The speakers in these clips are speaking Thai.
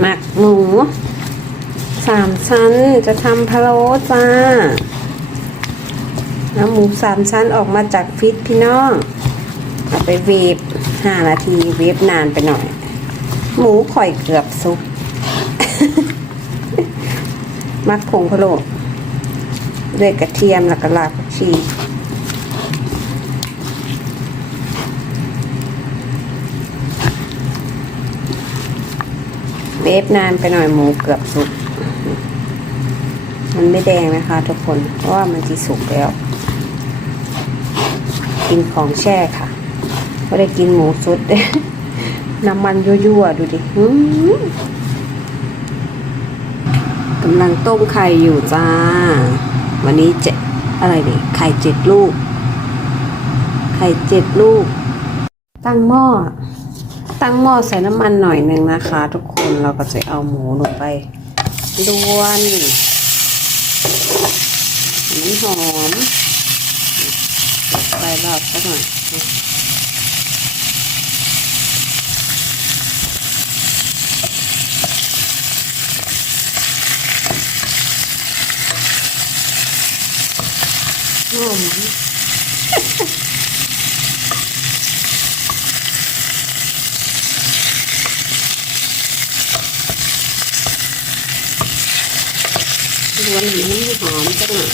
หมักหมูสามชั้นจะทำพะโล้จ้าแล้วหมูสามชั้นออกมาจากฟิตพี่น้องเอาไปเวฟห้านาทีเวฟนานไปหน่อย หมูข่อยเกือบสุกมักผงพะโล้ด้วยกระเทียมแล้วก็รากผักชี เวฟนานไปหน่อยหมูเกือบสุก มันไม่แดงนะคะทุกคน เพราะว่ามันจีสุกแล้ว กินของแช่ค่ะไม่ได้กินหมูสุด น้ำมันยั่วๆดูดิกำลังต้มไข่อยู่จ้า วันนี้เจ็ดอะไรดิไข่เจ็ดลูก ไข่เจ็ดลูก ตั้งหม้อ ตั้งหม้อใส่น้ำมันหน่อยหนึ่งนะคะ ทุกคนเราก็จะเอาหมูลงไปล้วนมันหอมไปรอบสักหน่อยหอม ล้วนให้มันหอมจังหอย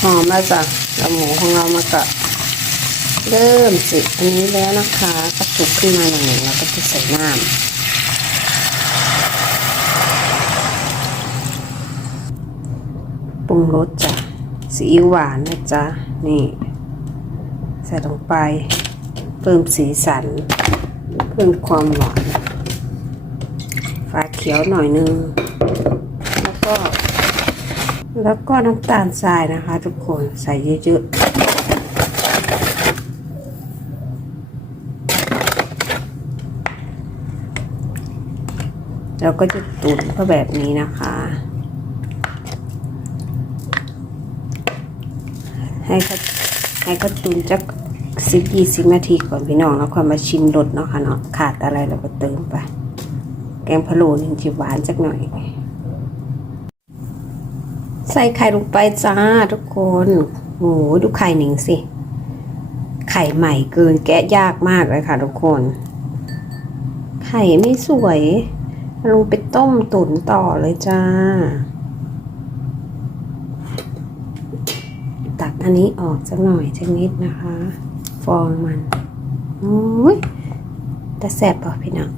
หอมแล้วจ้ะแล้วหมูของเรามาก็เริ่มสิอันนี้แล้วนะคะก็สุกขึ้นมาหน่อยแล้วก็จะใส่น้ำ รุงรสจ้ะซีอิ๊วหวานนะจ๊ะ นี่ ใส่ลงไป เพิ่มสีสัน เพิ่มความหวานฟ้าเขียวหน่อยนึง แล้วก็ แล้วก็น้ำตาลทรายนะคะ ทุกคนใส่เยอะๆเราก็จะตุ๋นเพื่อแบบนี้นะคะ ให้เขาให้เขาตุนจักสิบยี่สิบนาทีก่อนพี่น้องแล้วค่อยมาชิมรสเนาะค่ะเนาะขาดอะไรเราก็เติมไป แกงพะโล้นี่จะหวานจักหน่อย ใส่ไข่ลงไปจ้าทุกคนโอ้โหดูไข่หนิงสิ ไข่ใหม่เกินแกะยากมากเลยค่ะทุกคน ไข่ไม่สวยลงไปต้มตุ๋นต่อเลยจ้า ตักอันนี้ออกสักหน่อยสักนิดนะคะ ฟองมันโอ้ยแต่แสบป่ะพี่น้อง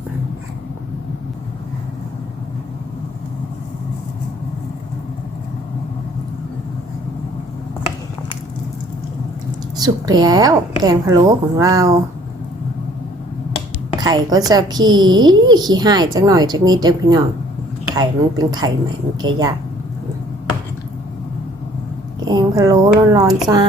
สุกแล้วแกงพะโล้ของเรา ไข่ก็จะขี้ขี้หายจักหน่อยจักนิดเดียวพี่น้องไข่มันเป็นไข่ใหม่มันแกะยาก แกงพะโล้ร้อนๆจ้า